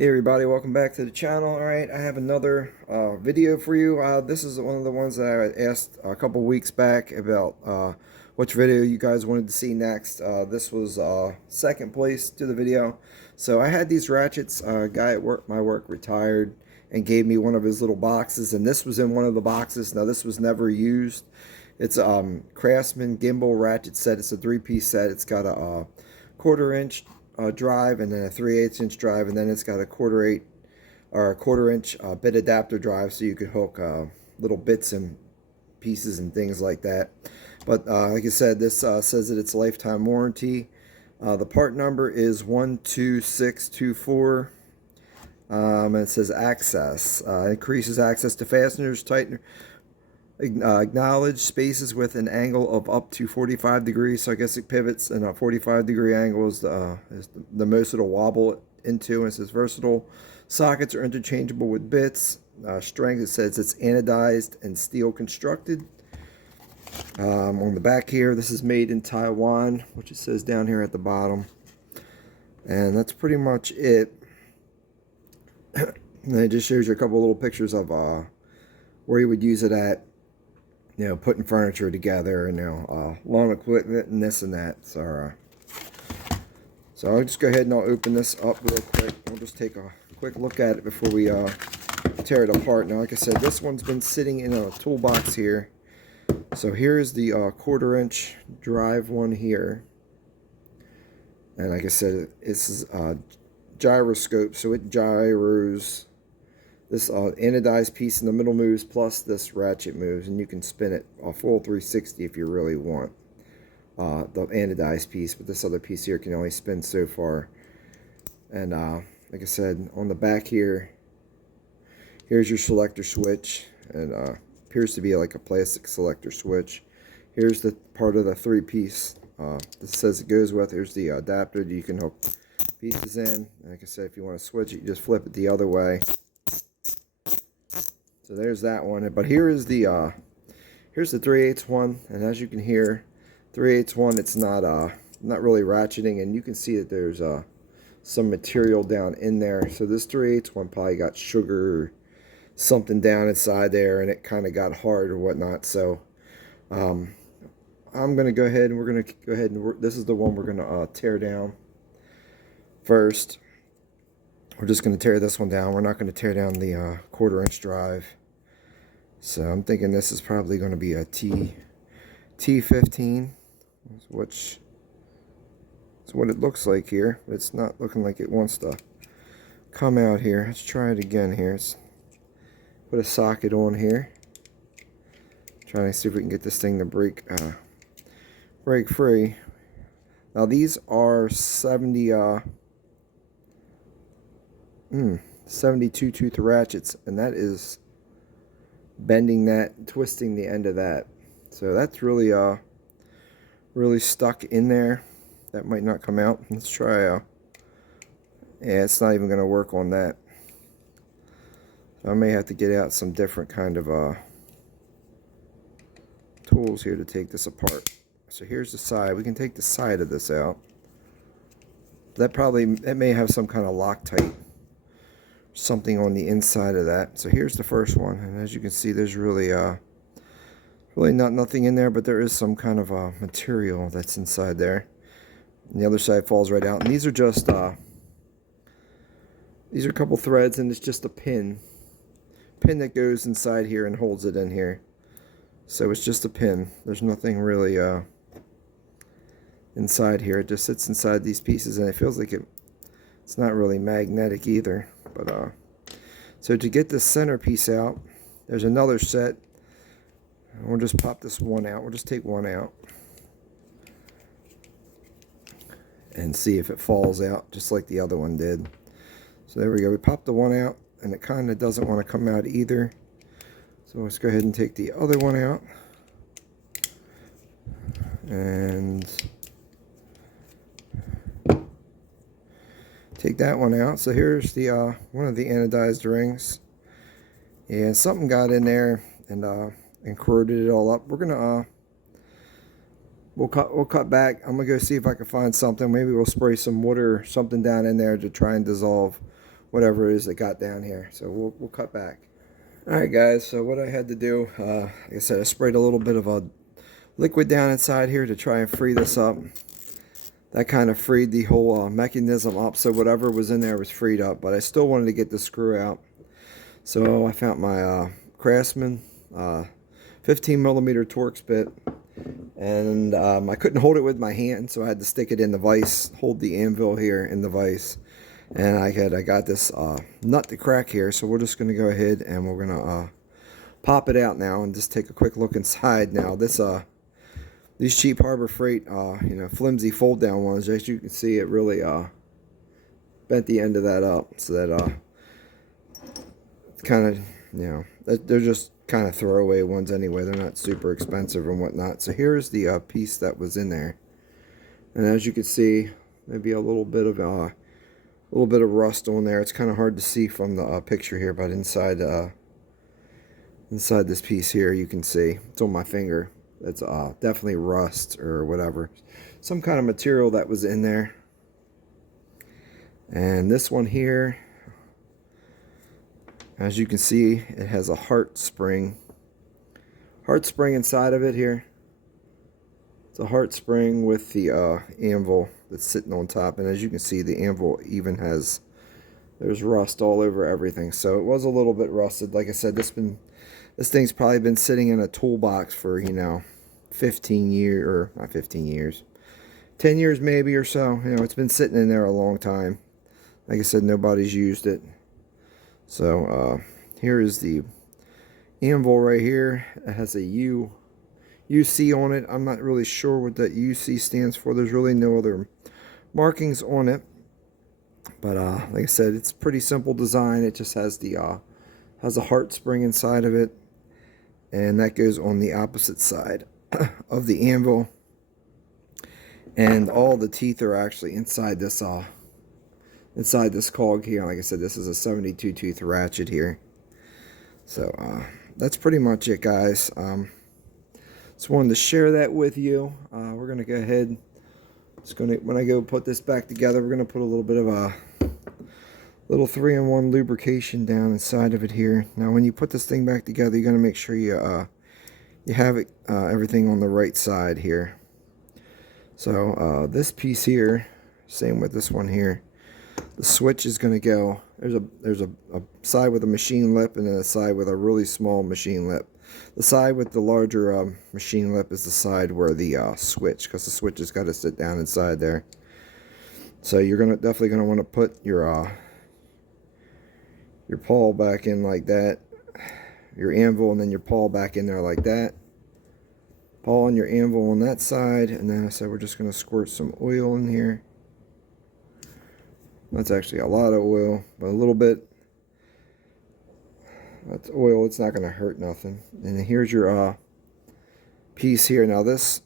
Hey everybody, welcome back to the channel. Alright, I have another video for you. This is one of the ones that I asked a couple weeks back about which video you guys wanted to see next. This was second place to the video. So I had these ratchets. A guy at my work retired and gave me one of his little boxes, and this was in one of the boxes. Now this was never used. It's Craftsman Gimbal ratchet set. It's a 3-piece set. It's got a 1/4 inch drive, and then a 3/8 inch drive, and then it's got a 1/4 inch bit adapter drive, so you could hook little bits and pieces and things like that. But like I said, this says that it's lifetime warranty. The part number is 12624. And it says access. Increases access to fasteners, tighten, acknowledge spaces with an angle of up to 45 degrees. So I guess it pivots, and a 45-degree angle is the most it'll wobble into. And it says versatile sockets are interchangeable with bits. Strength, it says it's anodized and steel constructed. On the back here, this is made in Taiwan, which it says down here at the bottom. And that's pretty much it. And it just shows you a couple little pictures of where you would use it at. You know, putting furniture together, and lawn equipment and this and that. So I'll just go ahead and I'll open this up real quick. We'll just take a quick look at it before we tear it apart. Now, like I said, this one's been sitting in a toolbox here. So here is the 1/4 inch drive one here, and like I said, this is a gyroscope, so it gyros. This anodized piece in the middle moves, plus this ratchet moves, and you can spin it a full 360 if you really want. The anodized piece, but this other piece here can only spin so far. And like I said, on the back here, here's your selector switch, and appears to be like a plastic selector switch. Here's the part of the 3-piece. This says it goes with. Here's the adapter that you can hook pieces in. Like I said, if you want to switch it, you just flip it the other way. So there's that one. But here is the here's the 3/8 one, and as you can hear, 3/8 one, it's not really ratcheting, and you can see that there's some material down in there. So this 3/8 one probably got sugar or something down inside there, and it kind of got hard or whatnot. So I'm gonna go ahead, and we're gonna go ahead and this is the one we're gonna tear down first. We're just gonna tear this one down. We're not gonna tear down the 1/4 inch drive. So I'm thinking this is probably going to be a T15, which is what it looks like here. But it's not looking like it wants to come out here. Let's try it again here. Let's put a socket on here. Trying to see if we can get this thing to break free. Now these are 72 tooth ratchets, and that is bending that, twisting the end of that. So that's really really stuck in there. That might not come out. Let's try yeah, it's not even going to work on that. So I may have to get out some different kind of tools here to take this apart. So here's the side. We can take the side of this out. That may have some kind of Loctite, something on the inside of that. So here's the first one, and as you can see, there's really nothing in there, but there is some kind of material that's inside there. And the other side falls right out. And these are just these are a couple threads, and it's just a pin that goes inside here and holds it in here. So it's just a pin. There's nothing really inside here. It just sits inside these pieces, and it feels like it's not really magnetic either. But so to get this center piece out, there's another set. We'll just pop this one out. We'll just take one out and see if it falls out just like the other one did. So there we go. We popped the one out, and it kind of doesn't want to come out either. So let's go ahead and take the other one out. And take that one out. So here's the one of the anodized rings, and something got in there and corroded it all up. We're gonna we'll cut back. I'm gonna go see if I can find something. Maybe we'll spray some water or something down in there to try and dissolve whatever it is that got down here. So we'll cut back. Alright guys, so what I had to do, like I said, I sprayed a little bit of a liquid down inside here to try and free this up. That kind of freed the whole mechanism up, so whatever was in there was freed up, but I still wanted to get the screw out. So I found my Craftsman 15mm Torx bit, and I couldn't hold it with my hand, so I had to stick it in the vise, hold the anvil here in the vise. And I got this nut to crack here, so we're just going to go ahead and we're going to pop it out now and just take a quick look inside. Now this these cheap Harbor Freight you know, flimsy fold down ones, as you can see, it really bent the end of that up, so that it's kind of, you know, they're just kind of throwaway ones anyway. They're not super expensive and whatnot. So here's the piece that was in there, and as you can see, maybe a little bit of rust on there. It's kind of hard to see from the picture here, but inside this piece here, you can see it's on my finger. It's definitely rust or whatever, some kind of material that was in there. And this one here, as you can see, it has a heart spring inside of it here. It's a heart spring with the anvil that's sitting on top, and as you can see, the anvil even there's rust all over everything. So it was a little bit rusted. Like I said, this thing's probably been sitting in a toolbox for, you know, 15 years, or not 15 years, 10 years maybe or so. You know, it's been sitting in there a long time. Like I said, nobody's used it. So here is the anvil right here. It has a UC on it. I'm not really sure what that UC stands for. There's really no other markings on it. But like I said, it's a pretty simple design. It just has a heart spring inside of it, and that goes on the opposite side of the anvil. And all the teeth are actually inside this cog here. Like I said, this is a 72 tooth ratchet here. So that's pretty much it, guys. Just wanted to share that with you. We're gonna go ahead. When I go put this back together, we're gonna put a little bit of a little 3-in-1 lubrication down inside of it here. Now, when you put this thing back together, you're gonna make sure you have it everything on the right side here. So this piece here, same with this one here. The switch is gonna go. There's a side with a machine lip and then a side with a really small machine lip. The side with the larger machine lip is the side where the switch, because the switch has got to sit down inside there. So you're definitely gonna want to put your pawl back in like that, your anvil, and then your pawl back in there like that. Pawl and your anvil on that side, and then I said we're just gonna squirt some oil in here. That's actually a lot of oil, but a little bit. That's oil. It's not going to hurt nothing. And then here's your piece here. Now this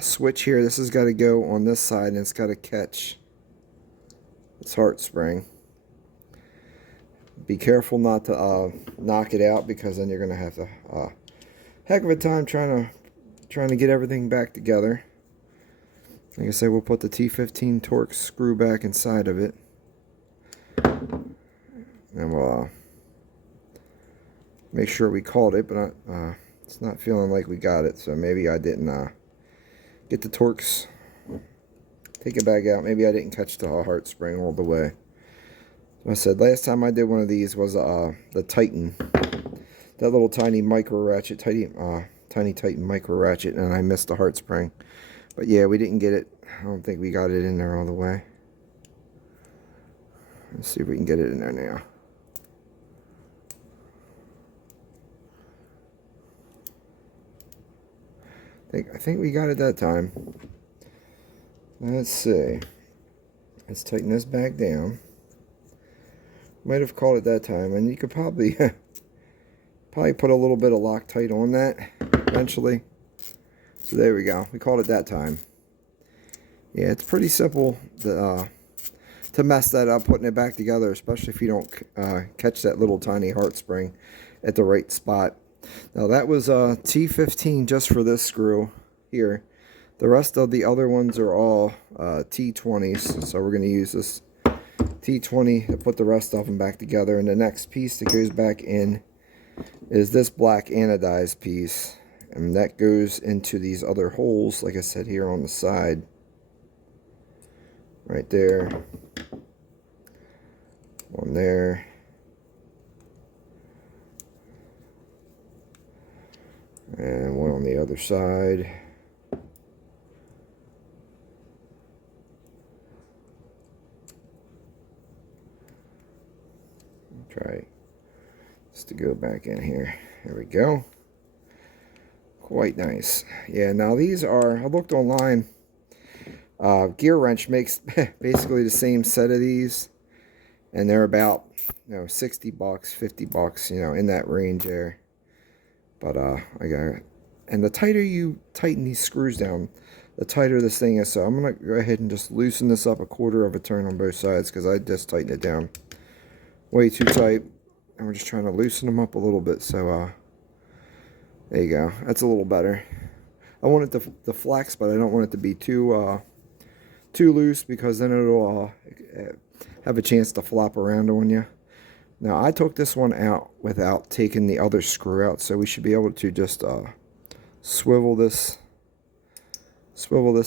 switch here, this has got to go on this side, and it's got to catch this heart spring. Be careful not to knock it out, because then you're going to have a heck of a time trying to get everything back together. Like I said, we'll put the T15 Torx screw back inside of it, and we'll make sure we caught it, but it's not feeling like we got it, so maybe I didn't get the Torx, take it back out. Maybe I didn't catch the heart spring all the way. So I said last time I did one of these was the Titan, that little tiny micro ratchet, tiny Titan micro ratchet, and I missed the heart spring. But yeah, we didn't get it. I don't think we got it in there all the way. Let's see if we can get it in there now. I think we got it that time. Let's see. Let's tighten this back down. Might have caught it that time, and you could probably put a little bit of Loctite on that eventually. So there we go. We caught it that time. Yeah, it's pretty simple to mess that up, putting it back together, especially if you don't catch that little tiny heart spring at the right spot. Now that was T15 just for this screw here. The rest of the other ones are all T20s, so we're going to use this T20 to put the rest of them back together. And the next piece that goes back in is this black anodized piece. And that goes into these other holes, like I said, here on the side. Right there. One there. And one on the other side. Try just to go back in here. There we go. Quite nice. Yeah, now these are, I looked online. Gear Wrench makes basically the same set of these. And they're about, you know, 60 bucks, 50 bucks, you know, in that range there. But I got, and the tighter you tighten these screws down, the tighter this thing is. So I'm going to go ahead and just loosen this up a quarter of a turn on both sides, because I just tightened it down way too tight. And we're just trying to loosen them up a little bit. So there you go. That's a little better. I want it to flex, but I don't want it to be too loose, because then it'll have a chance to flop around on you. Now, I took this one out without taking the other screw out, so we should be able to just swivel this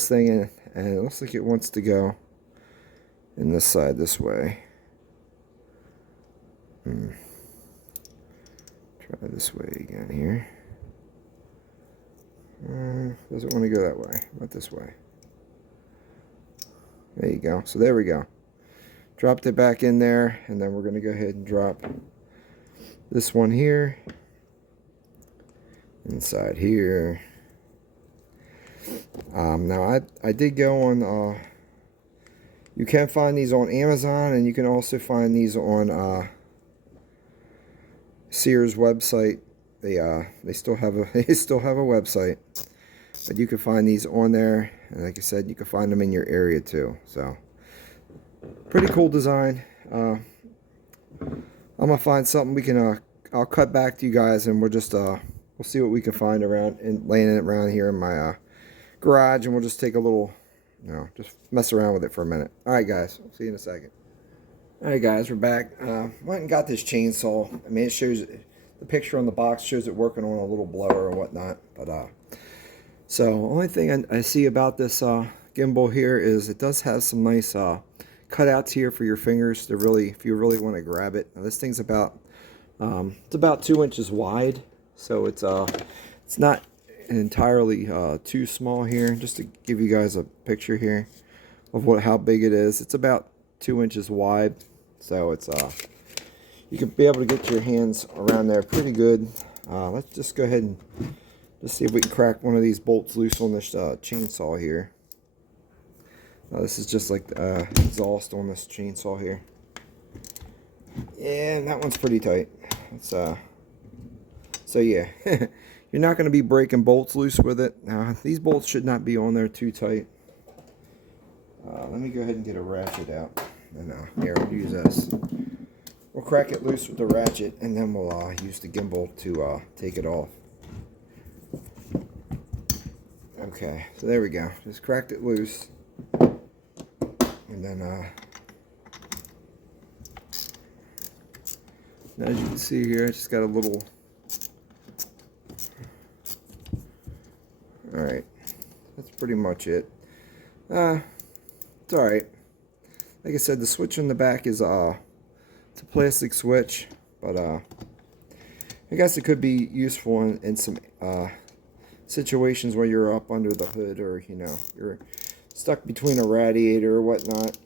thing in, and it looks like it wants to go in this side this way. Try this way again here. Doesn't want to go that way, but this way. There you go. So there we go. Dropped it back in there, and then we're going to go ahead and drop this one here, inside here. Now I did go on, you can find these on Amazon, and you can also find these on Sears website. They still have a website, but you can find these on there, and like I said, you can find them in your area too. So pretty cool design. I'm gonna find something we can I'll cut back to you guys, and we'll just we'll see what we can find around and laying it around here in my garage, and we'll just take a little, you know, just mess around with it for a minute. All right, guys, I'll see you in a second. All right, guys, we're back. Went and got this chainsaw. I mean, it shows, the picture on the box shows it working on a little blower or whatnot. But so only thing I see about this gimbal here is it does have some nice cutouts here for your fingers to really, if you really want to grab it. Now, this thing's about it's about 2 inches wide, so it's not entirely too small here. Just to give you guys a picture here of how big it is. It's about 2 inches wide, so it's you can be able to get your hands around there pretty good. Let's just go ahead and just see if we can crack one of these bolts loose on this chainsaw here. This is just like the exhaust on this chainsaw here. Yeah, and that one's pretty tight. It's so yeah, you're not going to be breaking bolts loose with it. Now, these bolts should not be on there too tight. Let me go ahead and get a ratchet out. And here, we'll use this. We'll crack it loose with the ratchet, and then we'll use the gimbal to take it off. Okay, so there we go. Just cracked it loose. And then, as you can see here, I just got a little... Alright, that's pretty much it. It's alright. Like I said, the switch in the back is it's a plastic switch, but I guess it could be useful in some situations where you're up under the hood, or you know, you're stuck between a radiator or whatnot,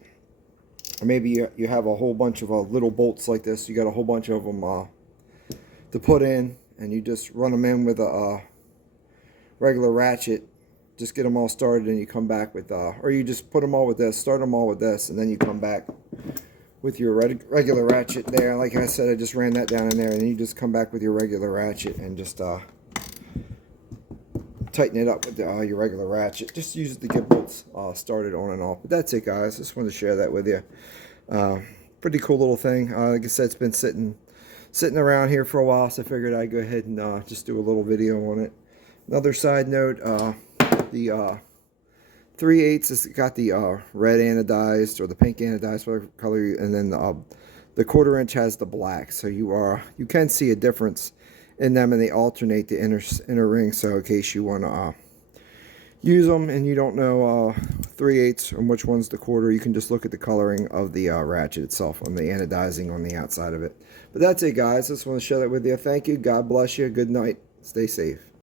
or maybe you have a whole bunch of little bolts like this. You got a whole bunch of them to put in, and you just run them in with a regular ratchet. Just get them all started, and you come back with, or you just put them all with this, start them all with this, and then you come back with your regular ratchet there. Like I said, I just ran that down in there, and then you just come back with your regular ratchet and just tighten it up with your regular ratchet. Just use it to get bolts started on and off. But that's it, guys. Just wanted to share that with you. Pretty cool little thing. Like I said, it's been sitting around here for a while, so I figured I'd go ahead and just do a little video on it. Another side note, the 3/8 has got the red anodized or the pink anodized, whatever color you, and then the 1/4 inch has the black. So you can see a difference in them, and they alternate the inner ring. So in case you want to use them and you don't know 3/8 and which one's the 1/4, you can just look at the coloring of the ratchet itself on the anodizing on the outside of it. But that's it, guys. Just want to share that with you. Thank you. God bless you. Good night. Stay safe.